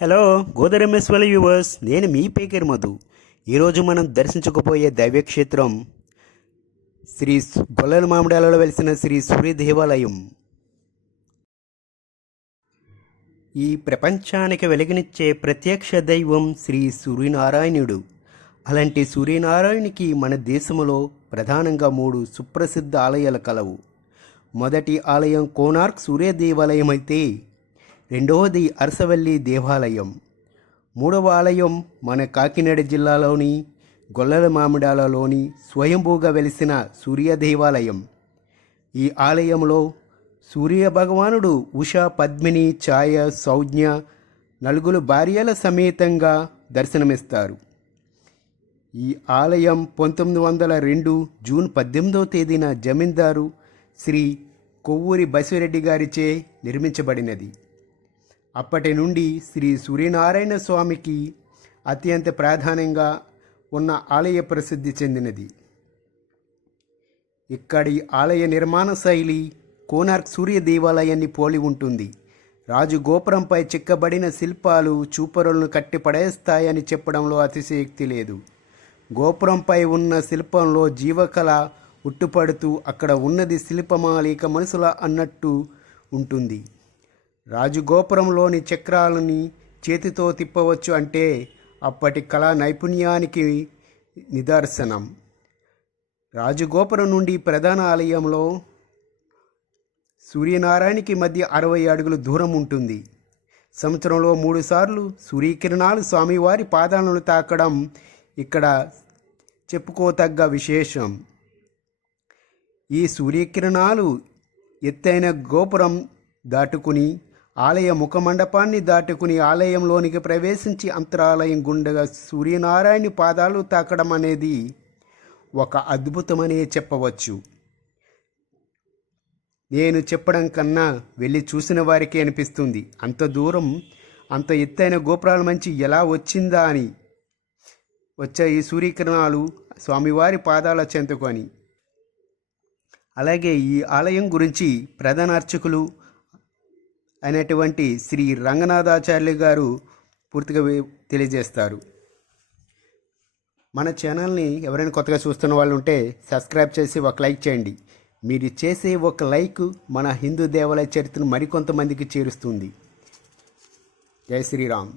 Hello గోదరమేశ్వర viewers, నేను మీ పేకేర్ మధు. ఈరోజు మనం దర్శించకపోయే దైవక్షేత్రం శ్రీ గొల్లల మామిడాలలో వెలిసిన శ్రీ సూర్య దేవాలయం. ఈ ప్రపంచానికి వెలుగునిచ్చే ప్రత్యక్ష దైవం శ్రీ సూర్యనారాయణుడు. అలాంటి సూర్యనారాయణునికి మన దేశంలో ప్రధానంగా 3 సుప్రసిద్ధ ఆలయాలు కలవు. మొదటి ఆలయం కోనార్క్ సూర్య దేవాలయం అయితే రెండవది అరసవల్లి దేవాలయం. మూడవ ఆలయం మన కాకినాడ జిల్లాలోని గొల్లల మామిడాలలోని స్వయంభూగా వెలిసిన సూర్య దేవాలయం. ఈ ఆలయంలో సూర్య భగవానుడు ఉషా, పద్మిని, ఛాయ, సౌజ్ఞ 4 భార్యల సమేతంగా దర్శనమిస్తారు. ఈ ఆలయం 1902 జూన్ 18వ తేదీన జమీందారు శ్రీ కొవ్వూరి బసిరెడ్డి గారిచే నిర్మించబడినది. అప్పటి నుండి శ్రీ సూర్యనారాయణ స్వామికి అత్యంత ప్రాధాన్యంగా ఉన్న ఆలయ ప్రసిద్ధి చెందినది. ఇక్కడి ఆలయ నిర్మాణ శైలి కోనార్క్ సూర్య దేవాలయాన్ని పోలి ఉంటుంది. రాజు గోపురంపై చెక్కబడిన శిల్పాలు చూపరులను కట్టి పడేస్తాయని చెప్పడంలో అతిశయోక్తి లేదు. గోపురంపై ఉన్న శిల్పంలో జీవకళ ఉట్టుపడుతూ అక్కడ ఉన్నది శిల్పమా లేక మనుషుల అన్నట్టు ఉంటుంది. రాజగోపురంలోని చక్రాలని చేతితో తిప్పవచ్చు అంటే అప్పటి కళా నైపుణ్యానికి నిదర్శనం. రాజగోపురం నుండి ప్రధాన ఆలయంలో సూర్యనారాయణకి మధ్య 60 అడుగుల దూరం ఉంటుంది. సంవత్సరంలో 3 సార్లు సూర్యకిరణాలు స్వామివారి పాదాలను తాకడం ఇక్కడ చెప్పుకోతగ్గ విశేషం. ఈ సూర్యకిరణాలు ఎత్తైన గోపురం దాటుకుని ఆలయ ముఖమండపాన్ని దాటుకుని ఆలయంలోనికి ప్రవేశించి అంతరాలయం గుండగా సూర్యనారాయణ పాదాలు తాకడం అనేది ఒక అద్భుతమనే చెప్పవచ్చు. నేను చెప్పడం కన్నా వెళ్ళి చూసిన వారికి అనిపిస్తుంది అంత దూరం అంత ఎత్తైన గోపురాల మంచి ఎలా వచ్చిందా అని. వచ్చే ఈ సూర్యకిరణాలు స్వామివారి పాదాల చెంతకొని. అలాగే ఈ ఆలయం గురించి ప్రధాన అర్చకులు అయినటువంటి శ్రీ రంగనాథాచార్యులు గారు పూర్తిగా తెలియజేస్తారు. మన ఛానల్ని ఎవరైనా కొత్తగా చూస్తున్న వాళ్ళు ఉంటే సబ్స్క్రైబ్ చేసి ఒక లైక్ చేయండి. మీరు చేసే ఒక లైక్ మన హిందూ దేవాలయ చరిత్రను మరికొంతమందికి చేరుస్తుంది. జై శ్రీరామ్.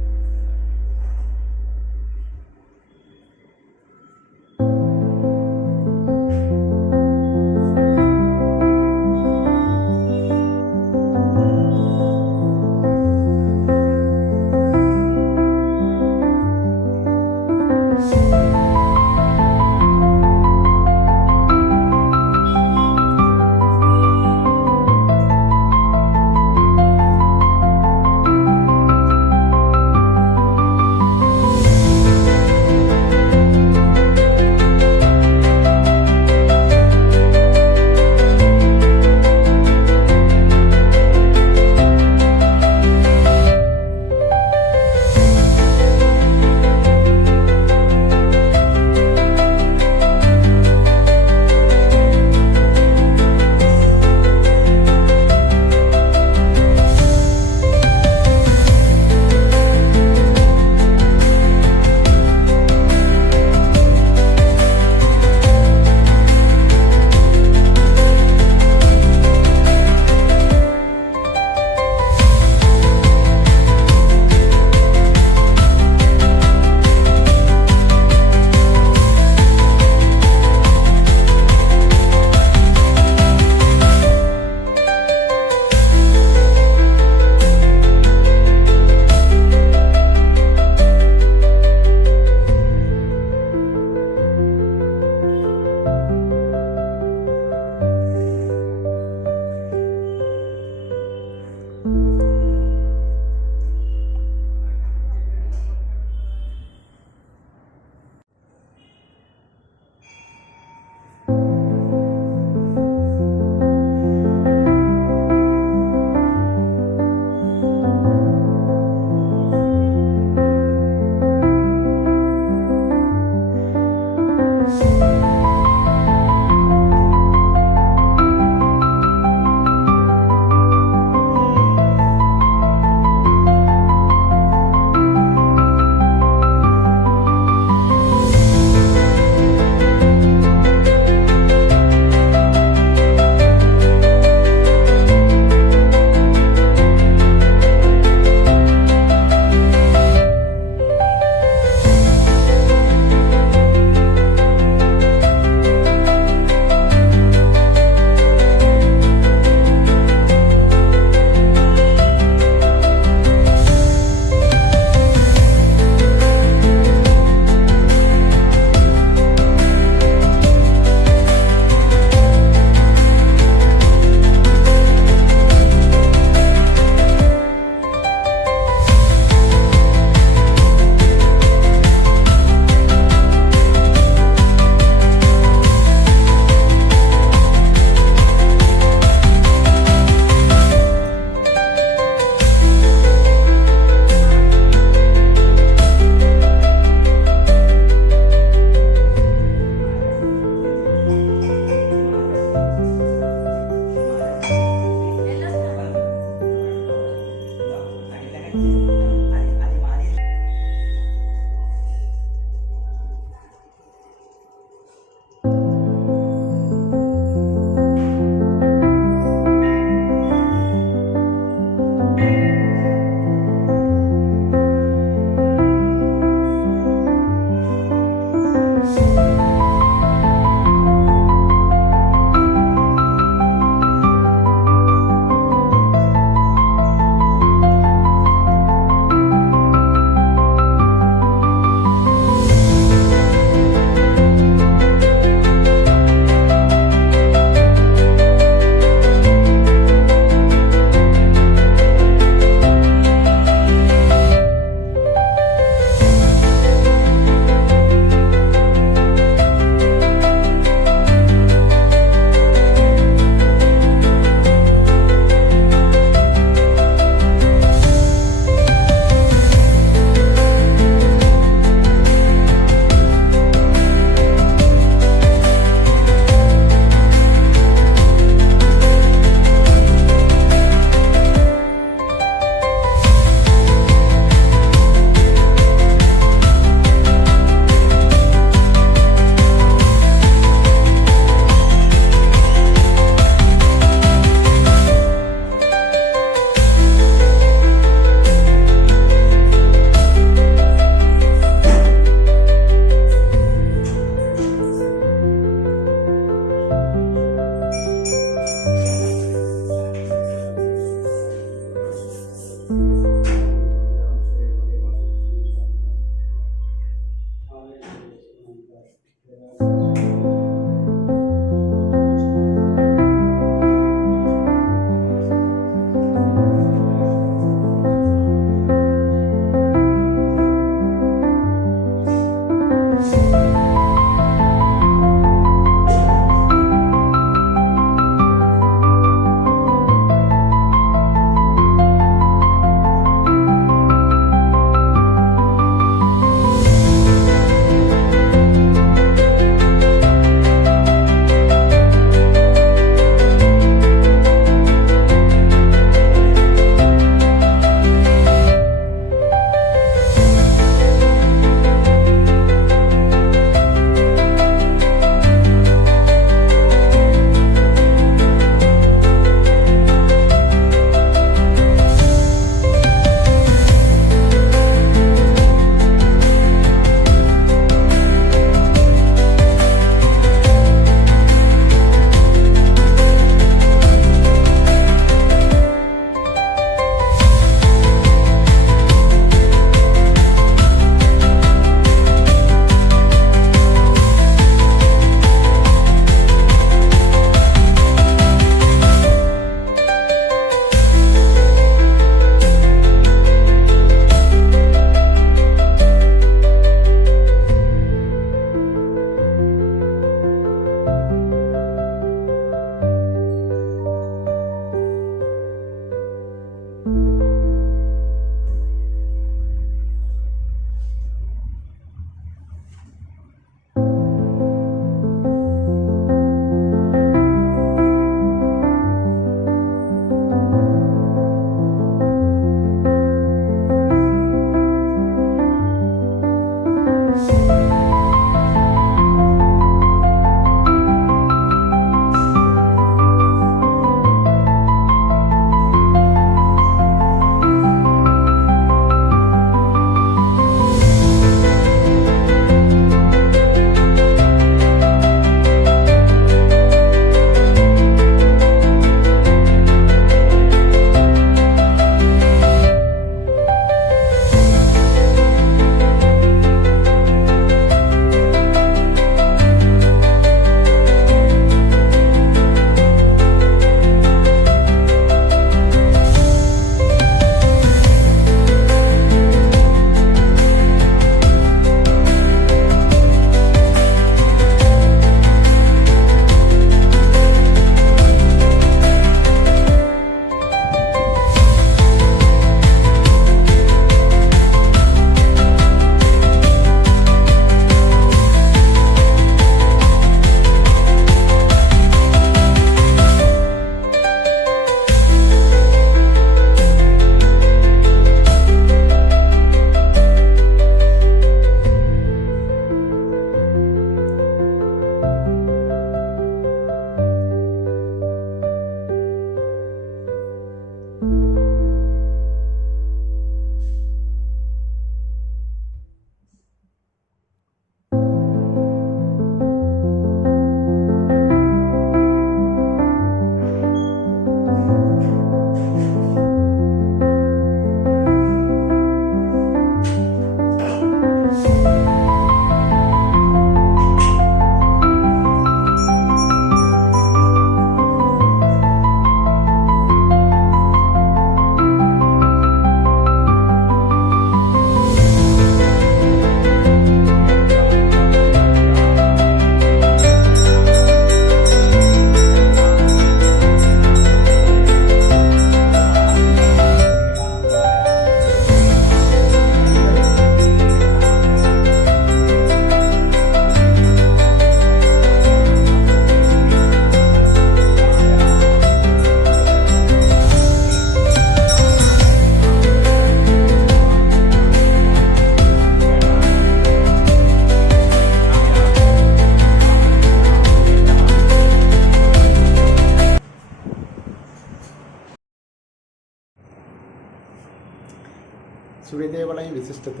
సూర్యదేవాలయం విశిష్టత,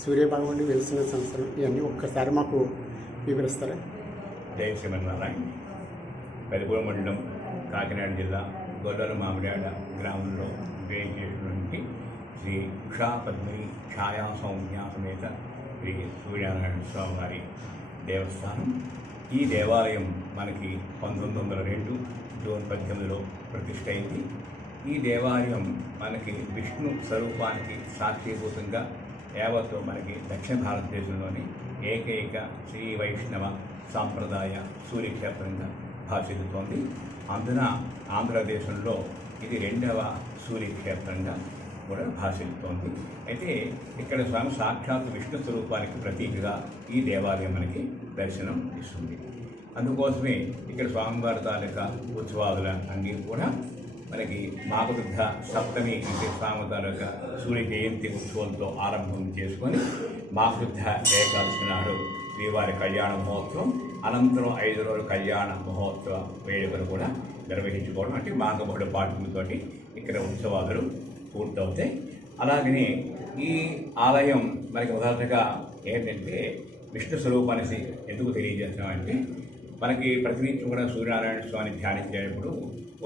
సూర్యభగవానుడు వెలిసిన సంవత్సరం, ఇవన్నీ ఒక్కసారి మాకు వివరిస్తారా? జై శ్రీమన్నారాయణ. పెదపూర్ మండలం, కాకినాడ జిల్లా, గొల్లల మామిడాడ గ్రామంలో వేయించేటువంటి శ్రీ ఉషా పద్మిని ఛాయా సౌమ్య సమేత శ్రీ సూర్యనారాయణ స్వామి వారి దేవస్థానం. ఈ దేవాలయం మనకి 1902 జూన్ 18లో ప్రతిష్ఠ అయింది. ఈ దేవాలయం మనకి విష్ణు స్వరూపానికి సాక్షిభూతంగా యావత్తు మనకి దక్షిణ భారతదేశంలోని ఏకైక శ్రీ వైష్ణవ సాంప్రదాయ సూర్యక్షేత్రంగా భాషిల్లుతోంది. అందున ఆంధ్రదేశంలో ఇది 2వ సూర్యక్షేత్రంగా కూడా భాషిల్లుతోంది. అయితే ఇక్కడ స్వామి సాక్షాత్ విష్ణు స్వరూపానికి ప్రతీకగా ఈ దేవాలయం మనకి దర్శనం ఇస్తుంది. అందుకోసమే ఇక్కడ స్వామివారి తాలూకా ఉత్సవాదుల అన్నీ కూడా మనకి మాఘశుద్ధ సప్తమి అంటే స్వామి తాలూకా సూర్య జయంతి ఉత్సవంతో ఆరంభం చేసుకొని మాఘశుద్ధ ఏకాదశి నాడు శ్రీవారి కళ్యాణ మహోత్సవం, అనంతరం 5 రోజుల కళ్యాణ మహోత్సవ వేడుకలు కూడా నిర్వహించుకోవడం, అంటే మాఘబహుళ పాఠములతోటి ఇక్కడ ఉత్సవాలు పూర్తవుతాయి. అలాగనే ఈ ఆలయం మనకి ఉదాహరణగా ఏంటంటే విష్ణు స్వరూపాన్ని ఎందుకు తెలియజేస్తామంటే, మనకి ప్రతినిత్యం కూడా సూర్యనారాయణ స్వామిని ధ్యానించేటప్పుడు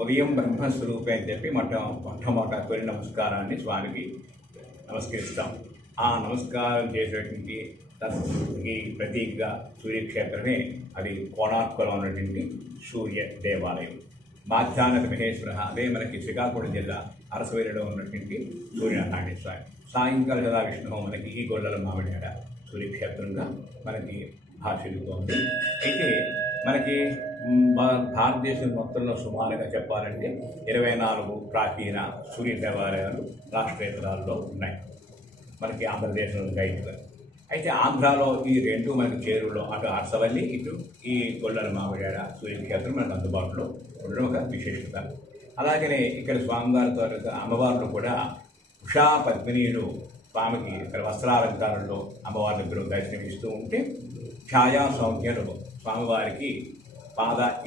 ఉదయం బ్రహ్మస్వరూపే అని చెప్పి మొట్టమొదట తొలి నమస్కారాన్ని స్వామికి నమస్కరిస్తాం. ఆ నమస్కారం చేసేటువంటి ఈ ప్రతీకగా సూర్యక్షేత్రమే అది కోణార్కలో ఉన్నటువంటి సూర్య దేవాలయం. మాధ్యాహ్నత మహేశ్వర అదే మనకి శ్రీకాకుళం జిల్లా అరసవేలిలో ఉన్నటువంటి సూర్యనారాయణ స్వామి. సాయంకాల సదా విష్ణువు మనకి ఈ గొల్లల మామిడాడ సూర్యక్షేత్రంగా మనకి భాషిల్లుతోంది. అయితే మనకి భారతదేశం మొత్తంలో సుమారుగా చెప్పాలంటే 24 ప్రాచీన సూర్య దేవాలయాలు రాష్ట్రేతరాల్లో ఉన్నాయి మనకి ఆంధ్రదేశంలో గైడ్గా. అయితే ఆంధ్రాలో ఈ 2 మనకి చేరులో, అటు అరసవల్లి, ఇటు ఈ గొల్లల మామిడాడ సూర్యక్షేత్రం మనకు అందుబాటులో ఉండడం ఒక విశేషత. అలాగనే ఇక్కడ స్వామివారితో అమ్మవార్లు కూడా ఉషా పద్మినీలు స్వామికి ఇక్కడ వస్త్రాలంకారంలో అమ్మవారి దగ్గర దర్శనమిస్తూ ఉంటే ఛాయా సౌజ్ఞలు స్వామివారికి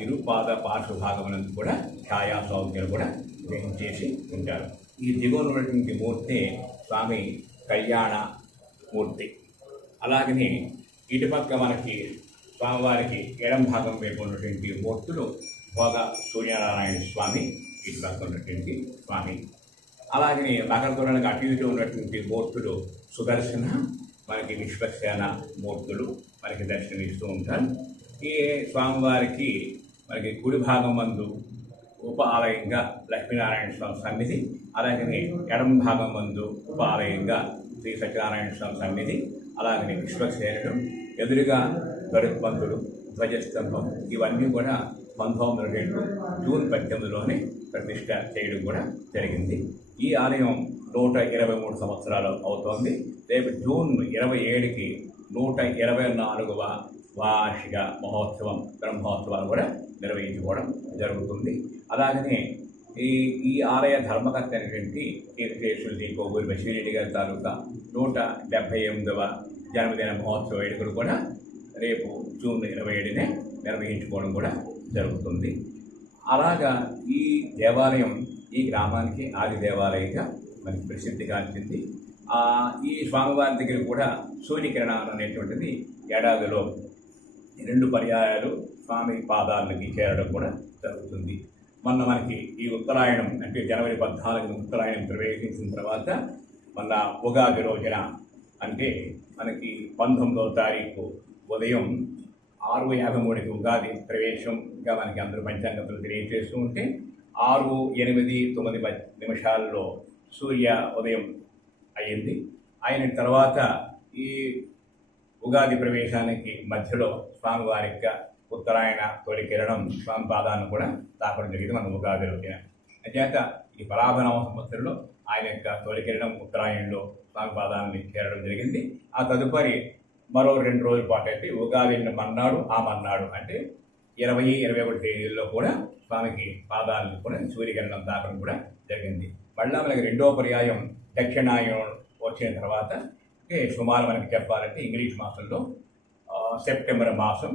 ఇరు పాద పార్శ్వ భాగమునందు కూడా ఛాయా సౌజ్ఞలు కూడా గ్రహించేసి ఉంటారు. ఈ దిగువన ఉన్నటువంటి మూర్తి స్వామి కళ్యాణ మూర్తి. అలాగనే ఇటుపక్క మనకి స్వామివారికి ఎడం భాగం వైపు ఉన్నటువంటి మూర్తులు భోగ సూర్యనారాయణ స్వామి, ఇటుపక్క ఉన్నటువంటి స్వామి. అలాగనే మకర తోరణకు అటు ఇటు ఉన్నటువంటి మూర్తులు సుదర్శన, మనకి విశ్వసేన మూర్తులు మనకి దర్శనమిస్తూ ఉంటారు. ఈ స్వామివారికి మనకి కుడి భాగం మందు ఉప ఆలయంగా లక్ష్మీనారాయణ స్వామి సన్నిధి, అలాగనే ఎడం భాగం మందు ఉప ఆలయంగా శ్రీ సత్యనారాయణ స్వామి సన్నిధి, అలాగనే విశ్వసేనుడు, ఎదురుగా గరుత్మంతుడు, ధ్వజస్తంభం, ఇవన్నీ కూడా 1902 జూన్ 18లోనే ప్రతిష్ట చేయడం కూడా జరిగింది. ఈ ఆలయం 123 సంవత్సరాలు అవుతోంది. రేపు జూన్ 27కి 124వ వార్షిక మహోత్సవం, బ్రహ్మోత్సవాలు కూడా నిర్వహించుకోవడం జరుగుతుంది. అలాగనే ఈ ఆలయ ధర్మకర్త అయినటువంటి కీర్తిశేషులు కోవూరి బషీరెడ్డి గారి తాలూకా 178వ జన్మదిన మహోత్సవ వేడుకలు కూడా రేపు జూన్ 27నే నిర్వహించుకోవడం కూడా జరుగుతుంది. అలాగా ఈ దేవాలయం ఈ గ్రామానికి ఆది దేవాలయంగా మనకి ప్రసిద్ధిగాంచింది. ఈ స్వామివారి దగ్గర కూడా సూర్యకిరణాలు అనేటువంటిది ఏడాదిలో 2 పర్యాయాలు స్వామి పాదాలకి చేరడం కూడా జరుగుతుంది. మొన్న మనకి ఈ ఉత్తరాయణం అంటే జనవరి 14 ఉత్తరాయణం ప్రవేశించిన తర్వాత మొన్న ఉగాది రోజున అంటే మనకి 19వ తారీఖు ఉదయం 6:53కి ఉగాది ప్రవేశంగా మనకి అందరూ పంచాంగతులు తెలియజేస్తూ ఉంటే 6, 8, 9 నిమిషాల్లో సూర్య ఉదయం అయ్యింది. అయిన తర్వాత ఈ ఉగాది ప్రవేశానికి మధ్యలో స్వామివారి యొక్క ఉత్తరాయణ తొలి కిరణం స్వామి పాదాలను కూడా తాకడం జరిగింది మన ఉగాది రోజున. అంచేత ఈ పరాభనామ సంవత్సరంలో ఆయన యొక్క తొలి కిరణం ఉత్తరాయణంలో స్వామి పాదాలని చేరడం జరిగింది. ఆ తదుపరి మరో 2 రోజుల పాటు అయితే ఉగాది మన్నాడు ఆ మన్నాడు అంటే 20, 21 తేదీల్లో కూడా స్వామికి పాదాలను కూడా సూర్యకిరణం తాకడం కూడా జరిగింది. మళ్ళా మనకి 2వ పర్యాయం దక్షిణాయనం వచ్చిన తర్వాత అంటే సుమారు మనకి చెప్పాలంటే ఇంగ్లీష్ మాసంలో సెప్టెంబర్ మాసం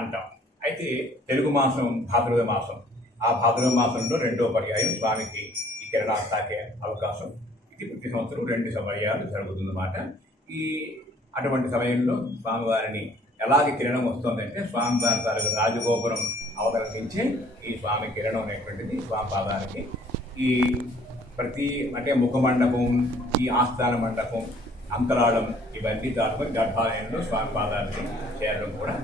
అంటాం. అయితే తెలుగు మాసం భాద్రపద మాసం. ఆ భాద్రపద మాసంలో 2వ పర్యాయం స్వామికి ఈ కిరణాలు తాకే అవకాశం ఇది ప్రతి సంవత్సరం 2 పర్యాయాలు జరుగుతుందన్నమాట. అటువంటి సమయంలో స్వామివారిని ఎలాగే కిరణం వస్తుందంటే స్వామివారి తాలూకు రాజగోపురం అవతరించే ఈ స్వామి కిరణం అనేటువంటిది స్వామి పాదానికి ఈ ప్రతి అంటే ముఖమండపం, ఈ ఆస్థాన మండపం, అంతరాళం ఇవన్నీ దాటుకొని గర్భాలయంలో స్వామి పాదాలకి చేరడం కూడా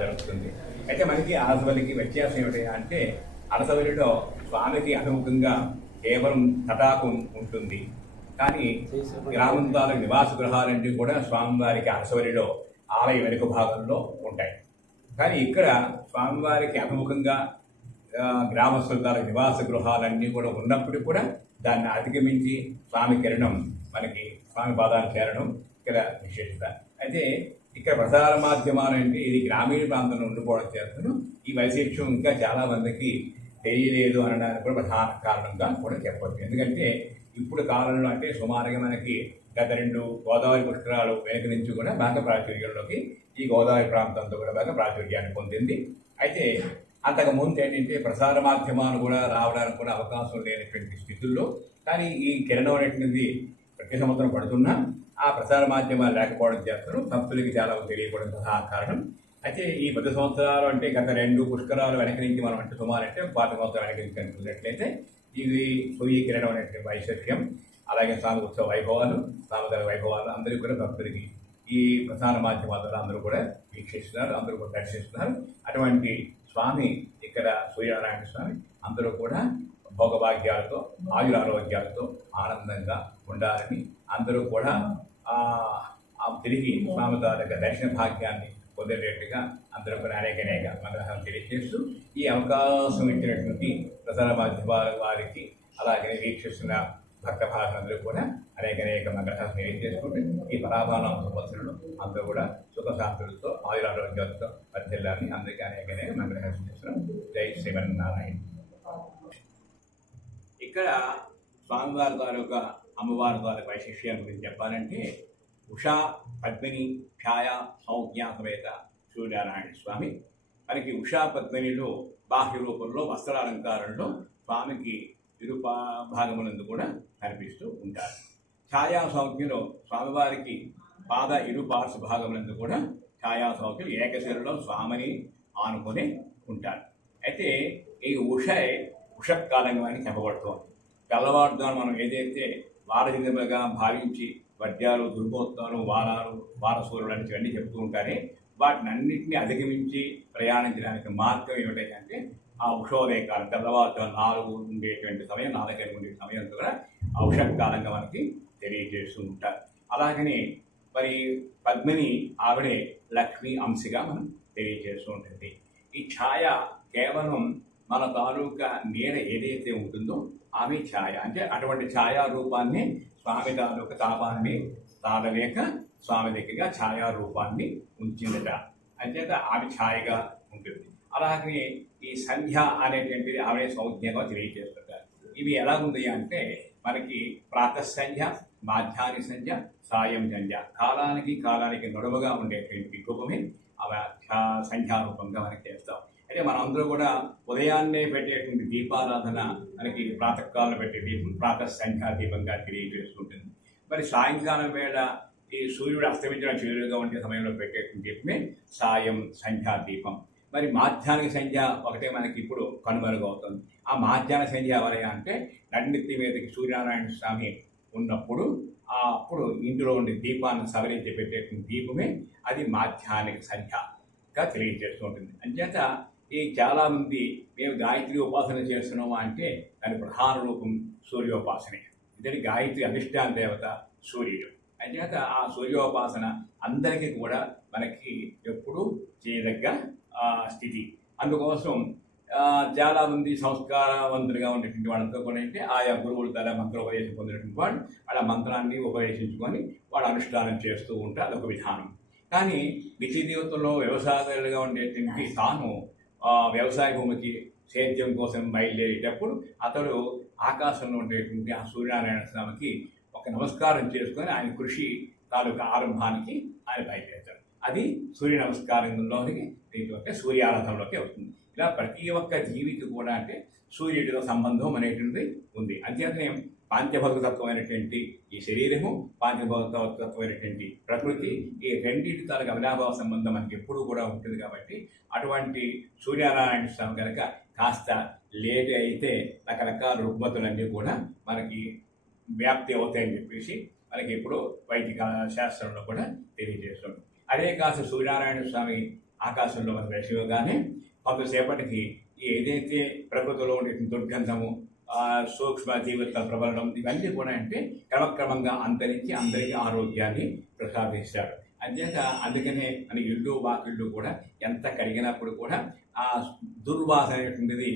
జరుగుతుంది. అయితే మనకి అరసవల్లికి వ్యత్యాసం ఏమిటి అంటే అరసవల్లిలో స్వామికి అభిముఖంగా కేవలం తటాకం ఉంటుంది. కానీ గ్రామంతాల నివాస గృహాలన్నీ కూడా స్వామివారికి అరసవల్లిలో ఆలయ వెనుక భాగంలో ఉంటాయి. కానీ ఇక్కడ స్వామివారికి అభిముఖంగా గ్రామస్తుల నివాస గృహాలన్నీ కూడా ఉన్నప్పుడు కూడా దాన్ని అధిగమించి స్వామి కిరణం మనకి స్వామి పాదాలు చేరడం ఇక్కడ విశేషత. అయితే ఇక్కడ ప్రసార మాధ్యమాలు అంటే ఇది గ్రామీణ ప్రాంతంలో ఉండిపోవడం చేస్తాను ఈ వైశిష్ట్యం ఇంకా చాలా మందికి తెలియలేదు అనడానికి కూడా ప్రధాన కారణంగా కూడా చెప్పవచ్చు. ఎందుకంటే ఇప్పుడు కాలంలో అంటే సుమారుగా మనకి గత 2 గోదావరి పుష్కరాలు వెనుక నుంచి కూడా బాగా ప్రాచుర్యంలోకి ఈ గోదావరి ప్రాంతంతో కూడా బాగా ప్రాచుర్యాన్ని పొందింది. అయితే అంతకు ముందు ఏంటంటే ప్రసార మాధ్యమాలు కూడా రావడానికి కూడా అవకాశం లేనటువంటి స్థితుల్లో కానీ ఈ కిరణం అనేటువంటిది ప్రతి సంవత్సరం పడుతున్నా ఆ ప్రసార మాధ్యమాలు లేకపోవడం చేస్తారు భక్తులకి చాలా తెలియకపోవడం ప్రధాన కారణం. అయితే ఈ 10 సంవత్సరాలు అంటే గత 2 పుష్కరాలు వెనక నుంచి మనం అంటే సుమారు అంటే 40 సంవత్సరాలు వెనక నుంచి కనుక్కున్నట్లయితే ఇది సూర్య కిరణం అనేటువంటి వైశిష్ట్యం, అలాగే స్వామి ఉత్సవ వైభవాలు, స్వామివారి వైభవాలు అందరికీ కూడా భక్తులకి ఈ ప్రసార మాధ్యమాల ద్వారా అందరూ కూడా వీక్షిస్తున్నారు, అందరూ కూడా దర్శిస్తున్నారు. అటువంటి స్వామి ఇక్కడ సూర్యనారాయణ స్వామి అందరూ కూడా భోగభాగ్యాలతో ఆయురారోగ్యాలతో ఆనందంగా ఉండాలని అందరూ కూడా తిరిగి స్వామి తాలూకా దర్శన భాగ్యాన్ని పొందేటట్టుగా అందరూ కూడా అనేక మంగళహారం తెలియజేస్తూ ఈ అవకాశం ఇచ్చినటువంటి ప్రసార మాధ్యమాల వారికి అలాగే వీక్షిస్తున్న భక్త భాషలందరూ కూడా అనేక మంగళహారం తెలియజేసుకుంటూ ఈ పరాభానం సంవత్సరంలో అందరూ కూడా సుఖశాంతులతో ఆయురారోగ్యాలతో వర్ధిల్లాలని అందరికీ అనేక మంగళహారం చేస్తున్నాం. జై శ్రీమన్నారాయణ. ఇక్కడ స్వామివారి తాలూకా అమ్మవారి ద్వారా వైశిష్యాల గురించి చెప్పాలంటే ఉషా పద్మిని ఛాయా సౌజ్ఞ సమేత సూర్యనారాయణ స్వామి మనకి ఉషా పద్మినిలో బాహ్య రూపంలో వస్త్రాలంకారంలో స్వామికి భాగములందు కూడా కనిపిస్తూ ఉంటారు. ఛాయా సౌజ్ఞలో స్వామివారికి పాద ఇరుపార్శ్వ భాగములందు కూడా ఛాయా సౌజ్ఞలు ఏకశిరలో స్వామిని ఆనుకొని ఉంటారు. అయితే ఈ ఉషకాలంగా అని చెప్పబడుతోంది. తెల్లవారుదాన్ని మనం ఏదైతే వారదినములుగా భావించి వడ్యాలు, దుర్గోత్సవాలు, వారసూరులు అని ఇవన్నీ చెప్తూ ఉంటారే, వాటిని అన్నింటినీ అధిగమించి ప్రయాణించడానికి మార్గం ఏమిటంటే ఆ ఉషోదయ కాలం, తెల్లవారుతో 4 ఉండేటువంటి సమయం, 4 ఉండే సమయం కూడా ఆ ఉషకాలంగా మనకి తెలియజేస్తూ ఉంటారు. అలాగనే మరి పద్మిని ఆవిడే లక్ష్మీ అంశగా మనం తెలియజేస్తూ ఉంటుంది. ఈ ఛాయ కేవలం మన తాలూకా నీడ ఏదైతే ఉంటుందో ఆమె ఛాయ, అంటే అటువంటి ఛాయారూపాన్ని స్వామి తాలూకా తాపాన్ని తాళలేక స్వామి దగ్గరగా ఛాయారూపాన్ని ఉంచిందట. అంచేత ఆమె ఛాయగా ఉంటుంది. అలాగే ఈ సంధ్య అనేటువంటిది ఆమె సౌజ్ఞగా తెలియజేస్తుంటారు. ఇవి ఎలా ఉంది అంటే మనకి ప్రాతఃసంధ్య, మాధ్యాహ్న సంధ్య, సాయం సంధ్య, కాలానికి నడుముగా ఉండేటువంటి రూపమే ఆమె సంధ్యారూపంగా మనకి చేస్తాం. అయితే మనందరూ కూడా ఉదయాన్నే పెట్టేటువంటి దీపారాధన మనకి ప్రాతకాలంలో పెట్టే దీపం ప్రాతఃసంధ్యా దీపంగా తెలియజేస్తుంటుంది. మరి సాయంకాలం వేళ ఈ సూర్యుడు అస్తమించడం చేరుగా ఉండే సమయంలో పెట్టేటువంటి దీపమే సాయం సంధ్యా దీపం. మరి మాధ్యాహ్నిక సంధ్య ఒకటే మనకి ఇప్పుడు కనుమరుగవుతుంది. ఆ మాధ్యాహ్న సంధ్య ఎవరయ్యా అంటే నడినెత్తి మీదకి సూర్యనారాయణ స్వామి ఉన్నప్పుడు అప్పుడు ఇంటిలో ఉండే దీపాన్ని సవరించి పెట్టేటువంటి దీపమే అది మాధ్యాహ్నిక సంధ్యగా తెలియజేస్తూ ఉంటుంది. అంచేత ఈ చాలామంది మేము గాయత్రి ఉపాసన చేస్తున్నాము అంటే దాని ప్రధాన రూపం సూర్యోపాసనే. ఇతని గాయత్రి అధిష్టాన దేవత సూర్యుడు. అంచేత ఆ సూర్యోపాసన అందరికీ కూడా మనకి ఎప్పుడూ చేయదగ్గ స్థితి. అందుకోసం చాలామంది సంస్కారవంతులుగా ఉండేటువంటి వాళ్ళంతా కూడా అంటే ఆయా గురువుల ద్వారా మంత్రోపదేశం పొందినటువంటి వాళ్ళు వాళ్ళ మంత్రాన్ని ఉపదేశించుకొని వాళ్ళ అనుష్ఠానం చేస్తూ ఉంటే అదొక విధానం. కానీ నిత్య జీవితంలో వ్యవసాయదారులుగా ఉండేటువంటి తాను వ్యవసాయ భూమికి సేద్యం కోసం బయలుదేరేటప్పుడు అతడు ఆకాశంలో ఉండేటువంటి ఆ సూర్యనారాయణ స్వామికి ఒక నమస్కారం చేసుకొని ఆయన కృషి తాలూకా ఆరంభానికి ఆయన బయలుదేరుతాడు. అది సూర్య నమస్కారంలోనికి దీంట్లో సూర్యారాధనలోకి వస్తుంది. ఇలా ప్రతి ఒక్క జీవికి కూడా అంటే సూర్యుడితో సంబంధం అనేటువంటిది ఉంది. అంతేకానే పాంచభౌతికతత్వమైనటువంటి ఈ శరీరము, పాంచభౌతికతత్వమైనటువంటి ప్రకృతి, ఈ రెండింటి తాలూకు అవినాభావ సంబంధం మనకి ఎప్పుడూ కూడా ఉంటుంది. కాబట్టి అటువంటి సూర్యనారాయణ స్వామి కనుక కాస్త లేట్ అయితే రకరకాల రుగ్మతులన్నీ కూడా మనకి వ్యాప్తి అవుతాయని చెప్పేసి మనకి ఎప్పుడూ వైదిక శాస్త్రంలో కూడా తెలియజేస్తుంది. అదే కాస్త సూర్యనారాయణ స్వామి ఆకాశంలో మనకు దర్శివగానే కొంతసేపటికి ఏదైతే ప్రకృతిలో ఉండే దుర్గంధము, సూక్ష్మ జీవితాల ప్రబలడం ఇవన్నీ కూడా అంటే క్రమక్రమంగా అంతరించి అందరికీ ఆరోగ్యాన్ని ప్రసాదిస్తాడు. అంచేత అందుకనే మన ఇల్లు వాకిళ్ళు కూడా ఎంత కడిగినప్పుడు కూడా ఆ దుర్వాసన అనేటువంటిది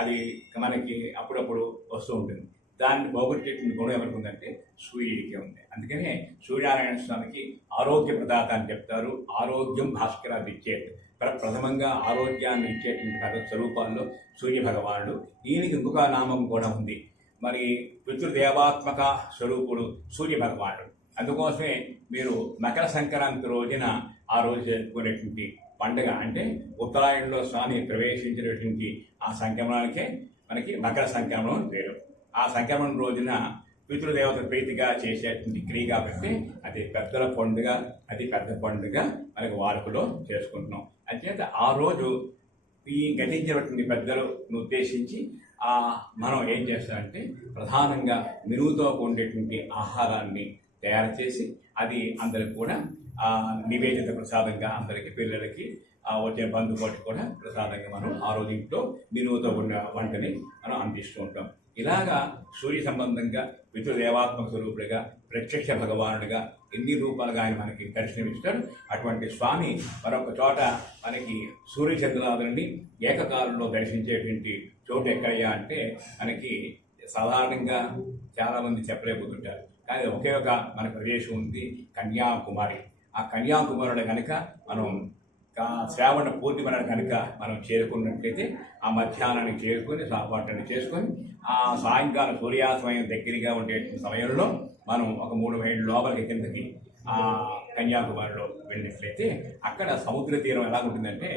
అది మనకి అప్పుడప్పుడు వస్తూ ఉంటుంది. దాన్ని పోగొట్టేటువంటి గుణం ఎవరికి ఉందంటే సూర్యుడికి ఉంది. అందుకనే సూర్యనారాయణ స్వామికి ఆరోగ్య ప్రదాత అని చెప్తారు. ఆరోగ్యం భాస్కరాది ఇచ్చేది. ప్రథమంగా ఆరోగ్యాన్ని ఇచ్చేటువంటి భగవత్ స్వరూపాల్లో సూర్య భగవానుడు. ఈయనకి ఇంకొక నామం కూడా ఉంది. మరి పితృదేవాత్మక స్వరూపుడు సూర్య భగవానుడు. అందుకోసమే మీరు మకర సంక్రాంతి రోజున ఆ రోజు జరుపుకునేటువంటి పండుగ అంటే ఉత్తరాయణంలో స్వామి ప్రవేశించినటువంటి ఆ సంక్రమణానికే మనకి మకర సంక్రమణం పేరు. ఆ సంక్రమణం రోజున పితృదేవత ప్రీతిగా చేసేటువంటి క్రియ కాబట్టి అది పెద్దల పండుగ, అది పెద్ద పండుగ మనకి వాడుకలో చేసుకుంటున్నాం. అంచేత ఆ రోజు ఈ గతించినటువంటి పెద్దలను ఉద్దేశించి మనం ఏం చేస్తామంటే ప్రధానంగా మెనుతో ఉండేటువంటి ఆహారాన్ని తయారు చేసి అది అందరికి కూడా నివేదిత ప్రసాదంగా అందరికీ పిల్లలకి వచ్చే బంధుకోటి కూడా ప్రసాదంగా మనం ఆ రోజు ఇంట్లో మెనుతో ఉన్న వంటని మనం అందిస్తూ ఉంటాం. ఇలాగా సూర్య సంబంధంగా పితృదేవాత్మక స్వరూపుడిగా ప్రత్యక్ష భగవానుడిగా ఎన్ని రూపాలుగా ఆయన మనకి దర్శనమిస్తాడు. అటువంటి స్వామి మరొక చోట మనకి సూర్యచంద్రాదులని ఏకకాలంలో దర్శించేటువంటి చోటు ఎక్కడయ్యా అంటే మనకి సాధారణంగా చాలామంది చెప్పలేకపోతుంటారు. కానీ ఒకే ఒక మన ప్రదేశం ఉంది, కన్యాకుమారి. ఆ కన్యాకుమారుడు కనుక మనం శ్రావణ పూర్ణిమ కనుక మనం చేరుకున్నట్లయితే ఆ మధ్యాహ్నానికి చేరుకొని సాపాటని చేసుకొని ఆ సాయంకాలం సూర్యాస్తమయం దగ్గరగా ఉండే సమయంలో మనం ఒక 3 మైళ్ళ లోపలికి కిందకి ఆ కన్యాకుమారిలో వెళ్ళినట్లయితే అక్కడ సముద్ర తీరం ఎలా ఉంటుందంటే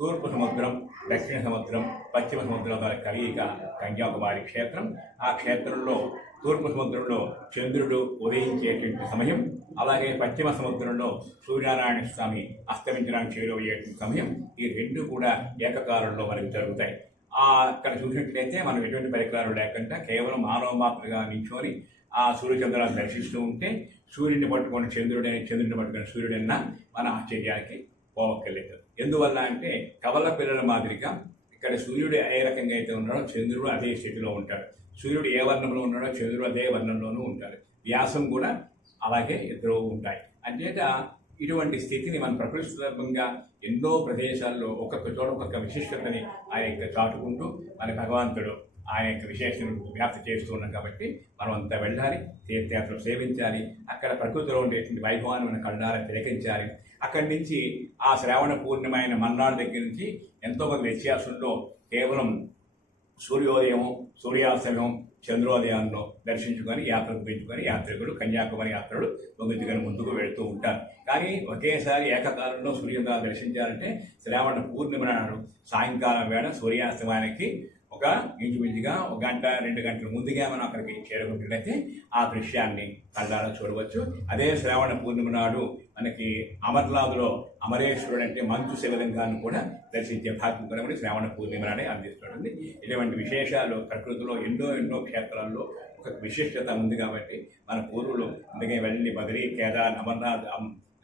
తూర్పు సముద్రం, దక్షిణ సముద్రం, పశ్చిమ సముద్రం కలయిక కన్యాకుమారి క్షేత్రం. ఆ క్షేత్రంలో తూర్పు సముద్రంలో చంద్రుడు ఉదయించేటువంటి సమయం, అలాగే పశ్చిమ సముద్రంలో సూర్యనారాయణ స్వామి అస్తమించడానికి చేరువయ్యేటువంటి సమయం, ఈ రెండు కూడా ఏకకాలంలో మనకు జరుగుతాయి. అక్కడ చూసినట్లయితే మనం ఎటువంటి పరికరాలు లేకుండా కేవలం మానవ మాత్రగా నించుకొని ఆ సూర్యచంద్రాలను దర్శిస్తూ ఉంటే సూర్యుడిని పట్టుకొని చంద్రుడిని పట్టుకొని సూర్యుడన్నా మన ఆశ్చర్యానికి పోవక్కర్లేదు. ఎందువల్ల అంటే కవల పిల్లల మాదిరిగా ఇక్కడ సూర్యుడు ఏ రకంగా అయితే ఉన్నాడో చంద్రుడు అదే స్థితిలో ఉంటాడు. సూర్యుడు ఏ వర్ణంలో ఉన్నాడో చంద్రుడు అదే వర్ణంలోనూ ఉంటాడు. వ్యాసం కూడా అలాగే ఇద్దరు ఉంటాయి. అంచేత ఇటువంటి స్థితిని మన ప్రకృతిగా ఎన్నో ప్రదేశాల్లో ఒక్కొక్క చోట ఒక్కొక్క విశిష్టతని ఆయన చాటుకుంటూ మన భగవంతుడు ఆయన యొక్క విశేషను వ్యాప్తి చేస్తూ ఉన్నాం. కాబట్టి మనం అంతా వెళ్ళాలి, తీర్థయాత్రలు సేవించాలి, అక్కడ ప్రకృతిలో ఉండేటువంటి వైభవాన్ని మన కళ్ళారా తిలకించాలి. అక్కడి నుంచి ఆ శ్రావణ పూర్ణిమ అయిన మన్నాళ్ళ దగ్గర నుంచి ఎంతోమంది వ్యత్యాసంలో కేవలం సూర్యోదయం, సూర్యాస్తమయం, చంద్రోదయాల్లో దర్శించుకొని యాత్రకు పెంచుకొని యాత్రికులు కన్యాకుమారి యాత్రలు దొంగతిగని ముందుకు వెళుతూ ఉంటారు. కానీ ఒకేసారి ఏకకాలంలో సూర్యోదయాలు దర్శించాలంటే శ్రావణ పూర్ణిమ నాడు సాయంకాలం వేళ సూర్యాస్తమానికి ఒక ఇంచుమించుగా 1-2 గంటల ముందుగా మనం అక్కడికి చేరుకుంటున్నట్లయితే ఆ దృశ్యాన్ని కళ్ళారా చూడవచ్చు. అదే శ్రావణ పూర్ణిమ నాడు మనకి అమర్నాథ్లో అమరేశ్వరుడు అంటే మంచు శివలింగాన్ని కూడా దర్శించే భాగ్యం కూడా శ్రావణ పూర్ణిమ నాడే అందిస్తుంది. ఇటువంటి విశేషాలు ప్రకృతిలో ఎన్నో క్షేత్రాల్లో ఒక విశిష్టత ఉంది. కాబట్టి మన పూర్వులు అందుకే వెళ్ళి బద్రీ, కేదార్, అమర్నాథ్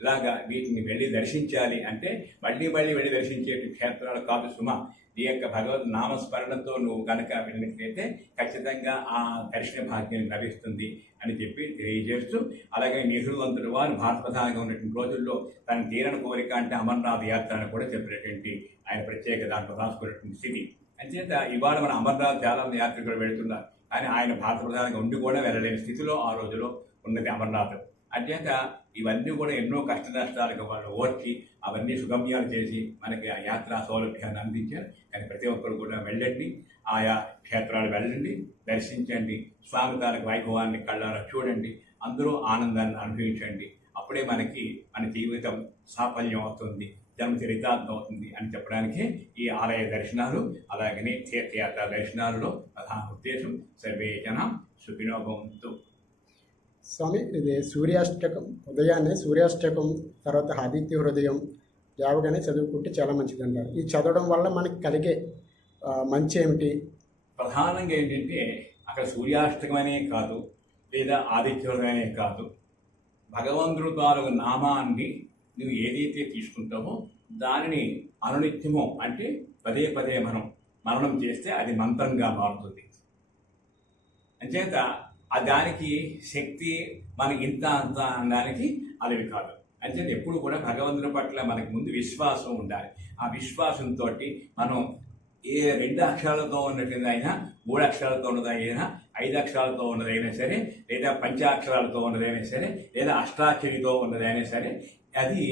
ఇలాగా వీటిని వెళ్ళి దర్శించాలి అంటే మళ్ళీ వెళ్ళి దర్శించే క్షేత్రాలు కాదు సుమ. నీ యొక్క భగవద్ నామస్మరణతో నువ్వు కనుక వెళ్ళినట్లయితే ఖచ్చితంగా ఆ దర్శన భాగ్యం లభిస్తుంది అని చెప్పి తెలియజేస్తూ, అలాగే నెహ్రూవంతుడు వారు భారత ప్రధానంగా ఉన్నటువంటి రోజుల్లో తన తీరని కోరిక అంటే అమర్నాథ్ యాత్ర అని కూడా చెప్పినటువంటి ఆయన ప్రత్యేక దాంట్లో రాసుకున్నటువంటి స్థితి. అంచేత ఇవాళ మన అమర్నాథ్ చాలా మంది యాత్రికులు వెళుతున్నారు. కానీ ఆయన భారత ప్రధానంగా ఉండి కూడా వెళ్ళలేని స్థితిలో ఆ రోజులో ఉన్నది అమర్నాథ్. అంచేత ఇవన్నీ కూడా ఎన్నో కష్ట నష్టాలకు వాళ్ళు ఓర్చి అవన్నీ సుగమ్యాలు చేసి మనకి ఆ యాత్రా సౌలభ్యాన్ని అందించారు. కానీ ప్రతి ఒక్కరు కూడా వెళ్ళండి, ఆయా క్షేత్రాలు వెళ్ళండి, దర్శించండి, స్వామి తాలూకు వైభవాన్ని కళ్ళారా చూడండి, అందరూ ఆనందాన్ని అనుభవించండి. అప్పుడే మన జీవితం సాఫల్యం అవుతుంది, జన్మ చరితార్థం అవుతుంది అని చెప్పడానికి ఈ ఆలయ దర్శనాలు అలాగనే తీర్థయాత్ర దర్శనాలలో ప్రధాన ఉద్దేశం. సర్వే జనం సుఖినో భవంతు. స్వామి, ఇది సూర్యాష్టకం ఉదయాన్నే సూర్యాష్టకం తర్వాత ఆదిత్య హృదయం లేవగానే చదువుకుంటే చాలా మంచిది అంటారు. ఈ చదవడం వల్ల మనకి కలిగే మంచి ఏమిటి? ప్రధానంగా ఏంటంటే అక్కడ సూర్యాష్టకం అనే కాదు, లేదా ఆదిత్య హృదయం అనే కాదు, భగవంతుడు తాలూకు నామాన్ని నువ్వు ఏదైతే తీసుకుంటావో దానిని అనునిత్యమో అంటే పదే మనం మననం చేస్తే అది మంత్రంగా మారుతుంది. అంచేత దానికి శక్తి మనకి ఇంత అంత అనడానికి అది కాదు. అంటే ఎప్పుడు కూడా భగవంతుని పట్ల మనకి ముందు విశ్వాసం ఉండాలి. ఆ విశ్వాసంతో మనం ఏ 2 అక్షరాలతో ఉన్నదైనా, 3 అక్షరాలతో ఉన్నదైనా, 5 అక్షరాలతో ఉన్నదైనా సరే, లేదా 5 అక్షరాలతో ఉన్నదైనా సరే, లేదా అష్టాక్షరితో ఉన్నదైనా సరే, అది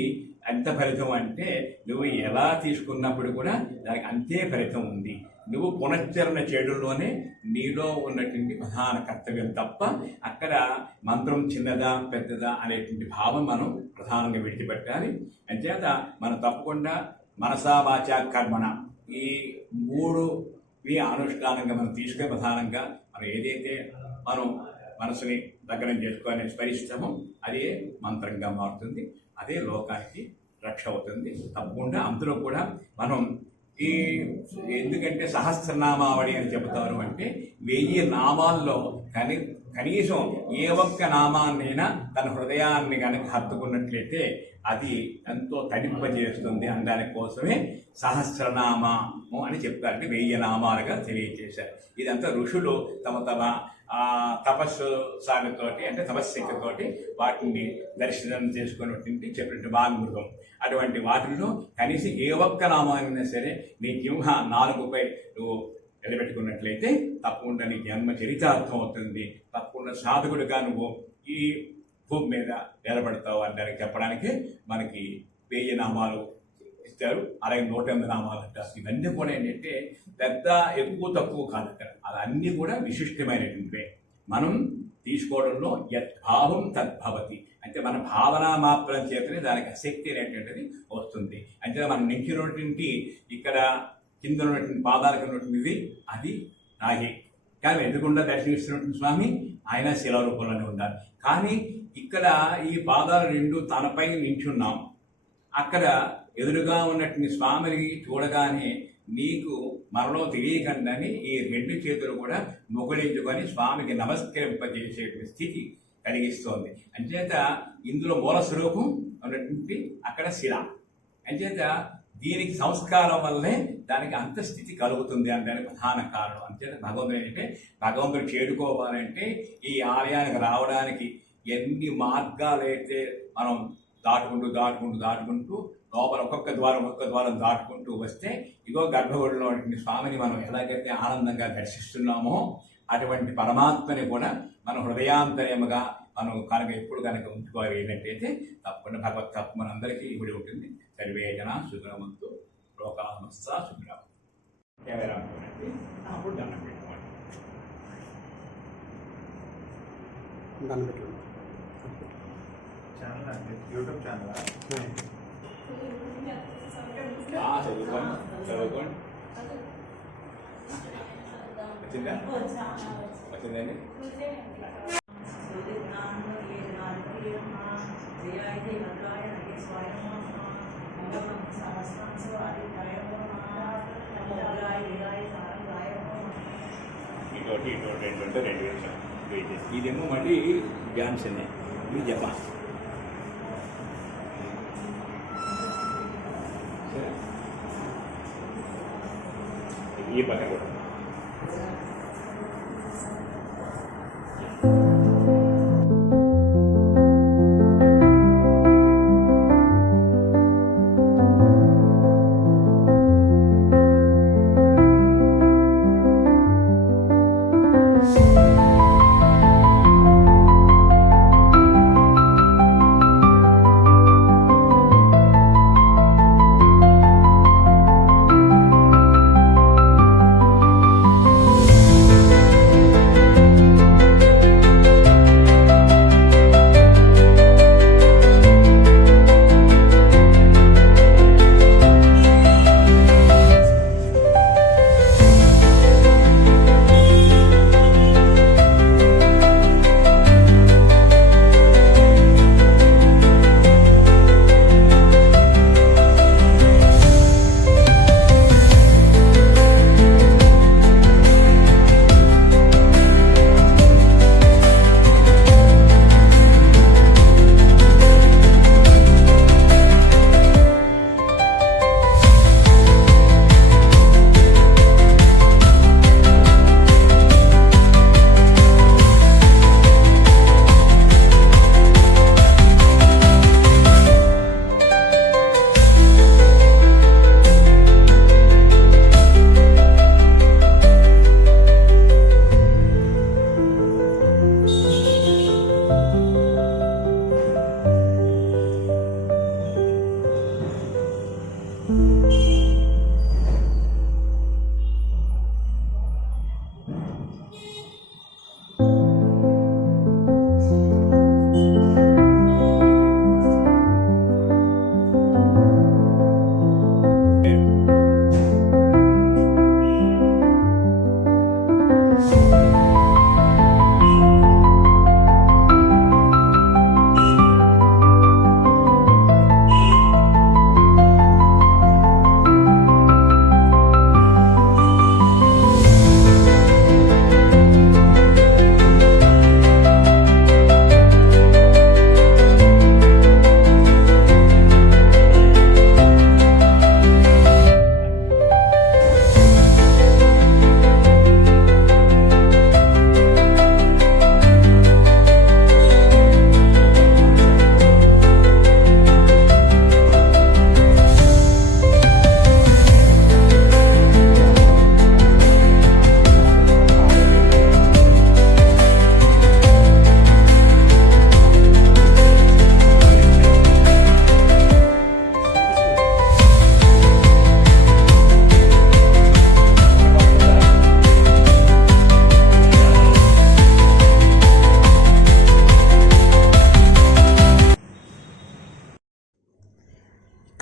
ఎంత ఫలితం అంటే నువ్వు ఎలా తీసుకున్నప్పుడు కూడా దానికి అంతే ఫలితం ఉంది. నువ్వు పునశ్చరణ చేయడంలోనే నీలో ఉన్నటువంటి ప్రధాన కర్తవ్యం తప్ప అక్కడ మంత్రం చిన్నదా పెద్దదా అనేటువంటి భావం మనం ప్రధానంగా విడిచిపెట్టాలి. అంచేత మనం తప్పకుండా మనసా వాచా కర్మణ ఈ 3 అనుష్ఠానంగా మనం తీసుకునే ప్రధానంగా మనం ఏదైతే మనం మనసుని దగ్గర చేసుకొని స్మరిస్తామో అదే మంత్రంగా మారుతుంది, అదే లోకానికి రక్ష అవుతుంది. తప్పకుండా అందులో కూడా మనం ఎందుకంటే సహస్రనామావళి అని చెబుతారు అంటే 1000 నామాల్లో కనీసం ఏ ఒక్క నామాన్నైనా తన హృదయాన్ని కనుక హత్తుకున్నట్లయితే అది ఎంతో తడింపజేస్తుంది అనడానికి కోసమే సహస్రనామము అని చెప్తారంటే 1000 నామాలుగా తెలియజేశారు. ఇదంతా ఋషులు తమ తపస్సు సాగుతోటి అంటే తపశ్శక్తితోటి వాటిని దర్శనం చేసుకున్నటువంటి చెప్పినట్టు వాంగ్మృగం అటువంటి వాటిల్లో కనీసం ఏ ఒక్క నామానైనా సరే నీ జిహ్వ 4పై నువ్వు నిలబెట్టుకున్నట్లయితే తప్పకుండా నీ జన్మ చరితార్థం అవుతుంది. తప్పకుండా సాధకుడిగా నువ్వు ఈ భూమి మీద నిలబడతావు అని చెప్పడానికి మనకి 1000 నామాలు ఇస్తారు. అలాగే 108 నామాలు అంటారు. ఇవన్నీ కూడా ఏంటంటే పెద్ద ఎక్కువ తక్కువ కాదు అక్కడ, అలా అన్నీ కూడా విశిష్టమైనటువంటివే. మనం తీసుకోవడంలో యద్భావం తద్భవతి అంటే మన భావన మాత్రం చేతనే దానికి శక్తి అనేటువంటిది వస్తుంది. అంటే మనం నించినటువంటి ఇక్కడ కింద ఉన్నటువంటి పాదాలకు ఉన్నటువంటిది అది రాగి, కానీ ఎదుగుండా దర్శనమిస్తున్నటువంటి స్వామి ఆయన శిలా రూపంలోనే ఉన్నారు. కానీ ఇక్కడ ఈ పాదాలు రెండు తనపై నించున్నాం, అక్కడ ఎదురుగా ఉన్నటువంటి స్వామిని చూడగానే నీకు మరణం తెలియకుండానే ఈ రెండు చేతులు కూడా ముగుళించుకొని స్వామికి నమస్కరింపజేసేటువంటి స్థితి కలిగిస్తోంది. అంచేత ఇందులో మూల స్వరూపం ఉన్నటువంటి అక్కడ శిల, అంచేత దీనికి సంస్కారం వల్లే దానికి అంతస్థితి కలుగుతుంది అనడానికి ప్రధాన కారణం. అంచేత భగవంతుడు ఏంటంటే భగవంతుడు చేరుకోవాలంటే ఈ ఆలయానికి రావడానికి ఎన్ని మార్గాలైతే మనం దాటుకుంటూ లోపల ఒక్కొక్క ద్వారం దాటుకుంటూ వస్తే ఇగో గర్భగుడిలో స్వామిని మనం ఎలాగైతే ఆనందంగా దర్శిస్తున్నామో అటువంటి పరమాత్మని కూడా మనం హృదయాంతర్యముగా మనం కనుక ఎప్పుడు కనుక ఉంచుకోవాలి ఏంటంటే తప్పకుండా భగవత్ మనందరికీ ఇవిడి ఉంటుంది. సర్వే జన సుగ్రమంతో లోకామస్త సుగ్రహం కెమెరా అప్పుడు దండం పెట్టుకోండి. యూట్యూబ్ ఛానల్ చదువుకోండి. వచ్చిందండి. ఇటువంటి రెండు ఇదేమో మళ్ళీ డ్యాన్స్ అనే ఇది జపాన్. ఈ పక్కన కూడా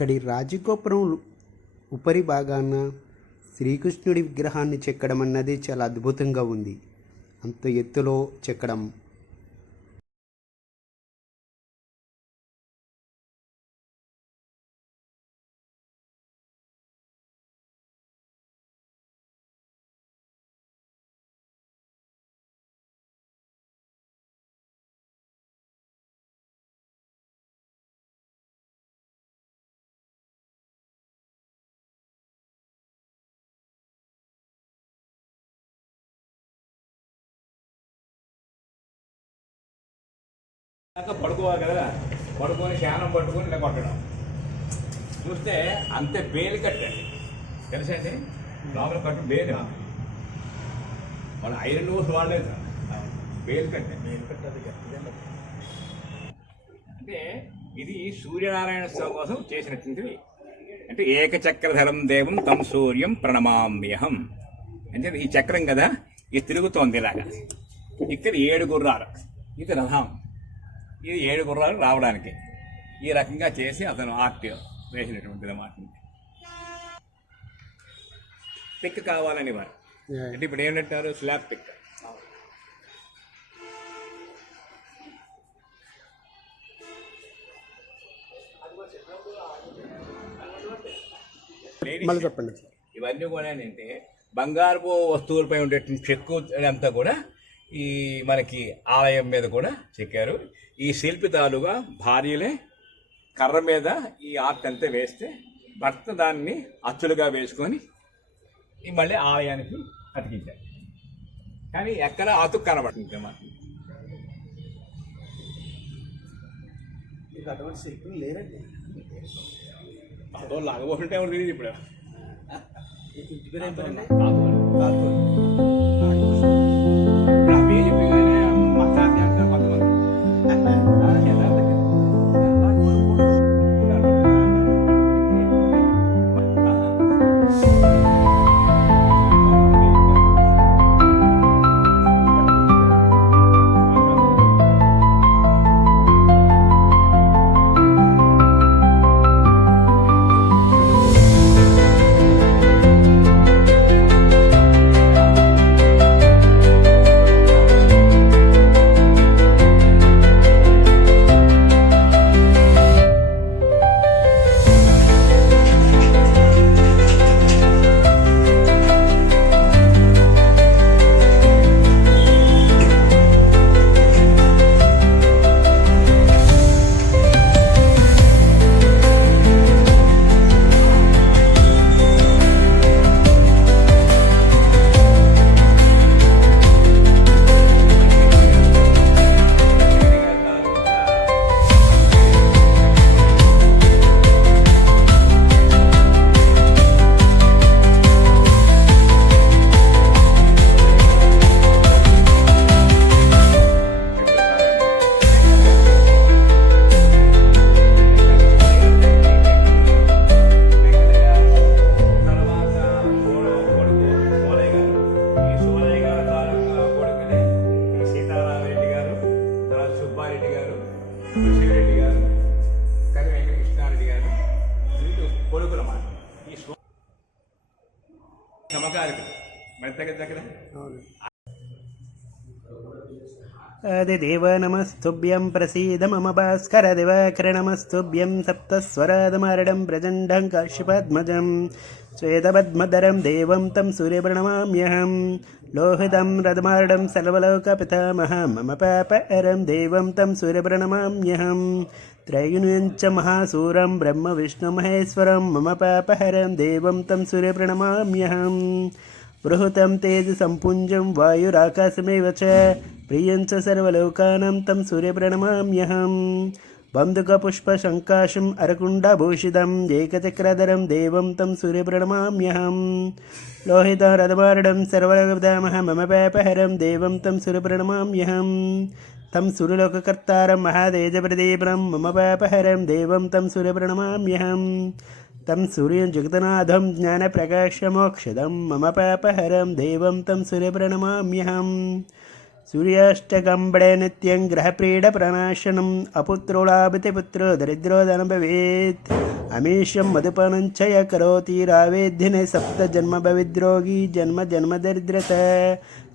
అక్కడి రాజగోపురం ఉపరి భాగాన శ్రీకృష్ణుడి విగ్రహాన్ని చెక్కడం అన్నది చాలా అద్భుతంగా ఉంది. అంత ఎత్తులో చెక్కడం. పడుకోవాలి కదా, పడుకొని శానం పట్టుకొని ఇలా కొట్టడం చూస్తే అంతే బేలు కట్టండి, తెలుసా అండి? లోపల కట్టు బేలు, మన ఐరన్ డోర్స్ వాడలేదు సార్, బేలు కట్టండి. అంటే ఇది సూర్యనారాయణ స్వామి కోసం చేసినటువంటిది. అంటే ఏకచక్రధరం దేవం తం సూర్యం ప్రణమామ్యహం అంటే ఈ చక్రం కదా, ఇది తిరుగుతోంది ఇలాగా. ఇక్కడ 7 గుర్రాలు, ఇది రథం, ఇది 7 గుర్రాలు రావడానికి ఈ రకంగా చేసి అతను ఆర్ట్ వేసినటువంటిది అన్నమాట. పిక్ కావాలని వారు అంటే ఇప్పుడు ఏంటంటారు, స్లాబ్ పిక్. చెప్పండి. ఇవన్నీ కూడా ఏంటంటే బంగారపు వస్తువులపై ఉండేటువంటి చెక్కు అంతా కూడా ఈ మనకి ఆలయం మీద కూడా చెక్కారు. ఈ శిల్పితాలుగా భార్యలే కర్ర మీద ఈ ఆర్ట్ అంతా వేస్తే భర్త దాన్ని అచ్చులుగా వేసుకొని మళ్ళీ ఆలయానికి అతికించారు. కానీ ఎక్కడ అతుకు కనబడుతుంది అన్నమాట. అటువంటి శిల్పులు లేరండి. అదో లాగబోతుంటే ఎవరు తెలియదు ఇప్పుడు. ఇంటి పేరు ఏం పేరండి? శివరెడ్డి గారు, కవి వెంకటకృష్ణారెడ్డి గారు కొడుకుల మాట. ఈ సమకాలికులు మరి దగ్గర ఆదిదేవ నమస్తుభ్యం ప్రసీద మమ భాస్కర దివాకర నమస్తుభ్యం సప్తస్వరాదమారణం ప్రచండం కాశ్యపద్మజం శ్వేతపద్మధరం దేవం తం సూర్యప్రణమామ్యహం లోహితం రథమారణం సర్వలోకపితామహం మమ పాపహరం దేవం తం సూర్యప్రణమామ్యహం త్రైగుణ్యంచ మహాసూరం బ్రహ్మ విష్ణు మహేశ్వరం మమ పాపహరం దేవం తం సూర్యప్రణమామ్యహం బృహతం తేజ సంపుంజం వాయురాకాశమేవ చ ప్రియం చ సర్వలోకానాం తం సూర్యప్రణమామ్యహం బంధుకపుష్పశంకాశం అరకుండభూషితం ఏకచక్రధరం దేవం తం సూర్యప్రణమామ్యహం లోహితం రథమారణం సర్వలోకపితామహం మమ పాపహరం దేవం తం సూర్యప్రణమామ్యహం తం సూర్యలోకకర్తారం మహాతేజప్రదీపం మమ పాపహరం దేవం తం సూర్యప్రణమామ్యహం తం సూర్యం జగన్నాథం జ్ఞానప్రకాశమోక్షదం మమ పాపహరం దేవం తం సూర్యప్రణమామ్యహం సూర్యాష్టకంబడే నిత్యం గ్రహప్రీడ ప్రణాశనం అపుత్రో లాభతే పుత్రో దరిద్రో ధన భవేత్ అమీషం మధుపనం చయ కరోతి రావేద్ధినే సప్త జన్మ భవిద్రోగి జన్మ జన్మ దరిద్రత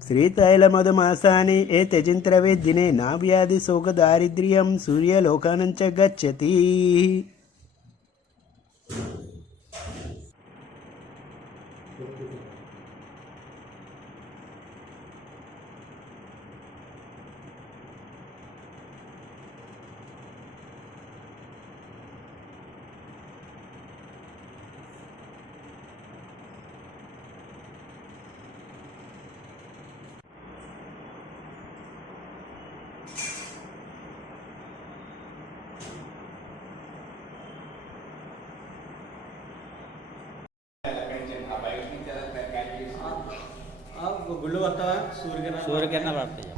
శ్రీతైల మధుమాసాని ఏ త్యజింత్రవేద్దినే నా వ్యాధి శోక దారిద్ర్యం సూర్యలోకానం చ గచ్చతి. గుళ్ళు వస్తావా సూర్యకిరణ పడతాయి.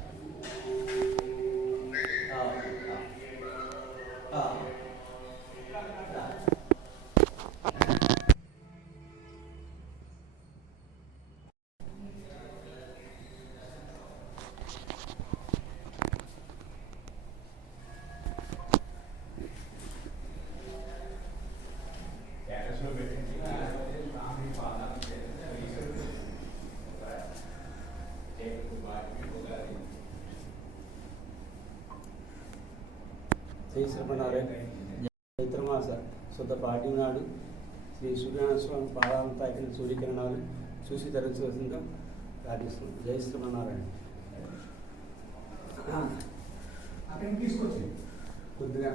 శ్రీ శ్రీమన్నారాయణ చైత్రమాస శుద్ధ పాఠ్యం నాడు శ్రీ సూర్యనారాయణ స్వామి పాదాలను తాకిన సూర్యకిరణాలు చూసి తరచుగా ప్రార్థిస్తున్నాం. జై శ్రీమన్నారాయణ. కొద్దిగా